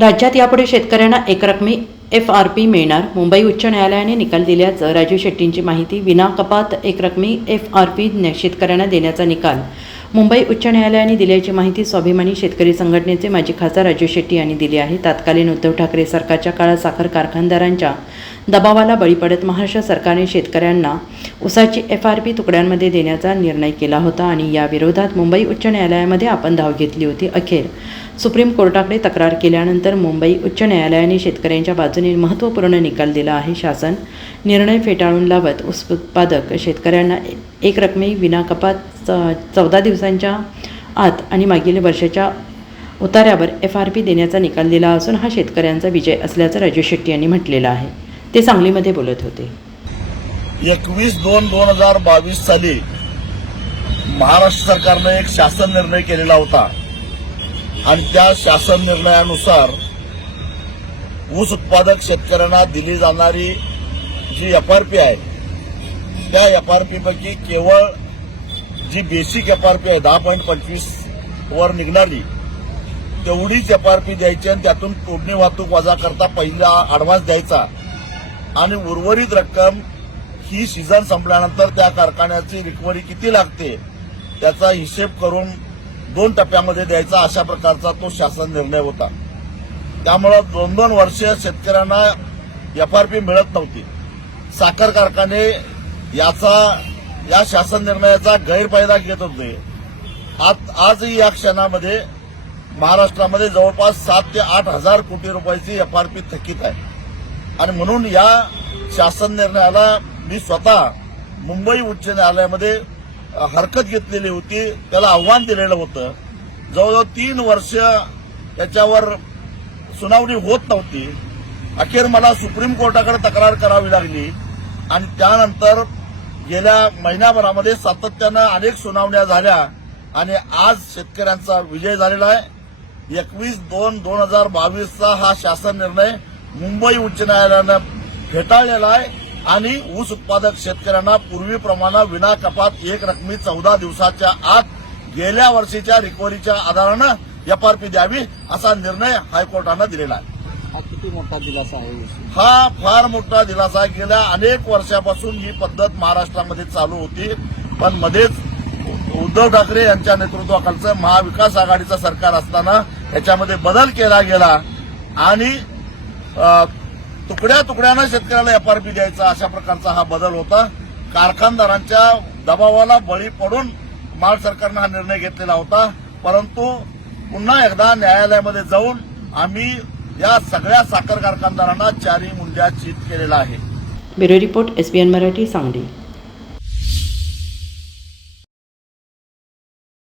राज्यात यापुढे शेतकऱ्यांना एकरकमी FRP मिळणार. मुंबई उच्च न्यायालयाने निकाल दिल्याचं राजू शेट्टींची माहिती. विना कपात एकरकमी FRP शेतकऱ्यांना देण्याचा निकाल मुंबई उच्च न्यायालयाने दिल्याची माहिती स्वाभिमानी शेतकरी संघटनेचे माजी खासदार राजू शेट्टी यांनी दिली आहे. तत्कालीन उद्धव ठाकरे सरकारच्या काळात साखर कारखानदारांच्या दबावाला बळी पडत महाराष्ट्र सरकारने शेतकऱ्यांना ऊसाची FRP तुकड्यांमध्ये देण्याचा निर्णय केला होता आणि या विरोधात मुंबई उच्च न्यायालयामध्ये आपण धाव घेतली होती. अखेर सुप्रीम कोर्टाकडे तक्रार केल्यानंतर मुंबई उच्च न्यायालयाने शेतकऱ्यांच्या बाजूने महत्त्वपूर्ण निकाल दिला आहे. शासन निर्णय फेटाळून लावत ऊस उत्पादक शेतकऱ्यांना एकरकमी विनाकपात 14 दिवसांच्या आत आणि मागील वर्षाच्या उतार्यावर FRP देण्याचा निकाल दिला असून हा शेतकऱ्यांचा विजय असल्याचं राजू शेट्टी यांनी म्हटलेलं आहे. ते सांगलीमध्ये बोलत होते. 21/2/2022 साली महाराष्ट्र सरकारने एक शासन निर्णय केलेला होता आणि त्या शासन निर्णयानुसार ऊस उत्पादक शेतकऱ्यांना दिली जाणारी जी FRP आहे त्या FRP पैकी केवळ जी बेसिक FRP आहे 10.25 वर निघणारी तेवढीच FRP द्यायची आणि त्यातून तोडणी वाहतूक वजा करता पहिला ऍडव्हान्स द्यायचा आणि उर्वरित रक्कम ही सीझन संपल्यानंतर त्या कारखान्याची रिकव्हरी किती लागते त्याचा हिशेब करून 2 टप्प्यामध्ये द्यायचा अशा प्रकारचा तो शासन निर्णय होता. त्यामुळे 2-2 वर्ष शेतकऱ्यांना FRP मिळत नव्हती. साखर कारखाने या शासन निर्णयाचा गैरफायदा घेत होते. आजही या क्षणामध्ये महाराष्ट्रामध्ये जवळपास 7 ते 8 हजार कोटी रुपयाची FRP थकीत आहे आणि म्हणून या शासन निर्णयाला मी स्वतः मुंबई उच्च न्यायालयामध्ये हरकत घेतलेली होती. त्याला आव्हान दिलेलं होतं. जवळजवळ 3 वर्ष त्याच्यावर सुनावणी होत नव्हती. अखेर मला सुप्रीम कोर्टाकडे तक्रार करावी लागली आणि त्यानंतर गेल्या महिन्याभरामध्ये सातत्यानं अनेक सुनावण्या झाल्या आणि आज शेतकऱ्यांचा विजय झालेला आहे. 21/2/2022 हा शासन निर्णय मुंबई उच्च न्यायालयानं फेटाळलेला आहे आणि ऊस उत्पादक शेतकऱ्यांना पूर्वीप्रमाणे विना कपात एकरकमी 14 दिवसाच्या आत गेल्या वर्षीच्या रिकव्हरीच्या आधारानं FRP द्यावी असा निर्णय हायकोर्टानं दिलेला आहे. हा किती मोठा दिलासा आहे? हा फार मोठा दिलासा. गेल्या अनेक वर्षापासून ही पद्धत महाराष्ट्रामध्ये चालू होती पण मध्येच उद्धव ठाकरे यांच्या नेतृत्वाखालचं महाविकास आघाडीचं सरकार असताना याच्यामध्ये बदल केला गेला आणि तुकड्या तुकड्यानं शेतकऱ्याला FRP द्यायचा अशा प्रकारचा हा बदल होता. कारखानदारांच्या दबावाला बळी पडून महाराष्ट्र सरकारनं हा निर्णय घेतलेला होता. परंतु पुन्हा एकदा न्यायालयामध्ये जाऊन आम्ही या सगळ्या साखर कारखानदारांना 4 मुंड्या चित केलेला आहे. Bureau report SBN Marathi, Sangli.